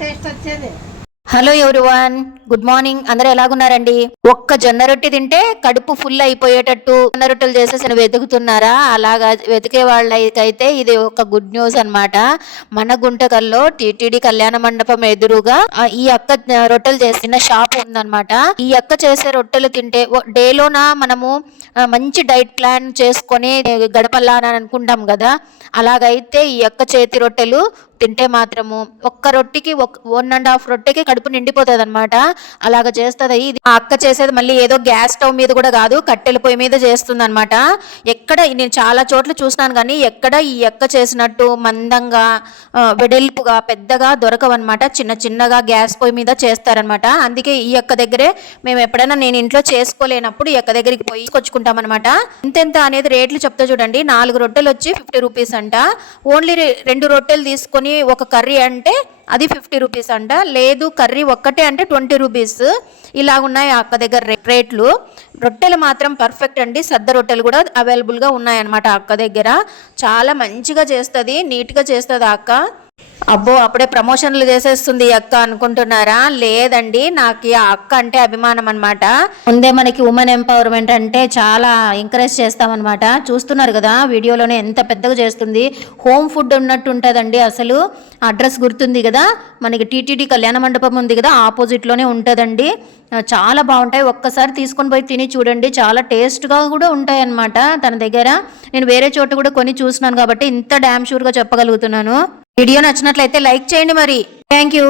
Taste వచ్చేది. Hello everyone, good morning. అందరూ ఎలాగున్నారండి? ఒక్క జొన్న రొట్టె తింటే కడుపు ఫుల్ అయిపోయేటట్టు జొన్న రొట్టెలు చేసేసి వెతుకుతున్నారా? అలాగా వెతికే వాళ్ళకైతే ఇది ఒక గుడ్ న్యూస్ అన్నమాట. మన గుంటకల్లో టిటిడి కళ్యాణ మండపం ఎదురుగా ఈ అక్క రొట్టెలు చేసిన షాప్ ఉందన్నమాట. ఈ అక్క చేసే రొట్టెలు తింటే డేలోన మనము మంచి డైట్ ప్లాన్ చేసుకొని గడపల్లా అని అనుకుంటాం కదా, అలాగైతే ఈ అక్క చేతి రొట్టెలు తింటే మాత్రము ఒక్క రొట్టెకి 1.5 రొట్టెకి కడుపు నిండిపోతుంది అనమాట. అలాగ చేస్తుంది. ఇది ఆ అక్క చేసేది మళ్ళీ ఏదో గ్యాస్ స్టవ్ మీద కూడా కాదు, కట్టెల పొయ్యి మీద చేస్తుంది అనమాట. ఎక్కడ నేను చాలా చోట్ల చూసినాను కానీ ఎక్కడ ఈ అక్క చేసినట్టు మందంగా వెడల్పుగా పెద్దగా దొరకవన్నమాట. చిన్న చిన్నగా గ్యాస్ పొయ్యి మీద చేస్తారనమాట. అందుకే ఈ అక్క దగ్గరే మేము ఎప్పుడైనా నేను ఇంట్లో చేసుకోలేనప్పుడు ఈ అక్క దగ్గరికి పోయి కొచ్చుకుంటాం అనమాట. ఎంతెంత అనేది రేట్లు చెప్తా చూడండి. 4 రొట్టెలు వచ్చి 50 రూపీస్ అంట. ఓన్లీ 2 రొట్టెలు తీసుకొని ఒక కర్రీ అంటే అది 50 రూపీస్ అంట. లేదు కర్రీ ఒక్కటే అంటే 20 రూపీస్. ఇలాగున్నాయి అక్క దగ్గర రేట్లు. రొట్టెలు మాత్రం పర్ఫెక్ట్ అండి. సద్ద రొట్టెలు కూడా అవైలబుల్గా ఉన్నాయన్నమాట అక్క దగ్గర. చాలా మంచిగా చేస్తుంది, నీట్గా చేస్తుంది ఆ అక్క. అబ్బో అప్పుడే ప్రమోషన్లు చేసేస్తుంది ఈ అక్క అనుకుంటున్నారా? లేదండి, నాకు ఈ అక్క అంటే అభిమానం అనమాట. ముందే మనకి ఉమెన్ ఎంపవర్మెంట్ అంటే చాలా ఎంకరేజ్ చేస్తామన్నమాట. చూస్తున్నారు కదా వీడియోలోనే ఎంత పెద్దగా చేస్తుంది. హోమ్ ఫుడ్ ఉన్నట్టు ఉంటుందండి. అసలు అడ్రస్ గుర్తుంది కదా, మనకి టీటీడీ కళ్యాణ మండపం ఉంది కదా, ఆపోజిట్లోనే ఉంటుందండి. చాలా బాగుంటాయి. ఒక్కసారి తీసుకొని పోయి తిని చూడండి, చాలా టేస్ట్గా కూడా ఉంటాయి అన్నమాట తన దగ్గర. నేను వేరే చోట కూడా కొని చూసినాను కాబట్టి ఇంత డ్యామ్ షూర్గా చెప్పగలుగుతున్నాను. వీడియో నచ్చినట్లయితే లైక్ చేయండి మరి. Thank you.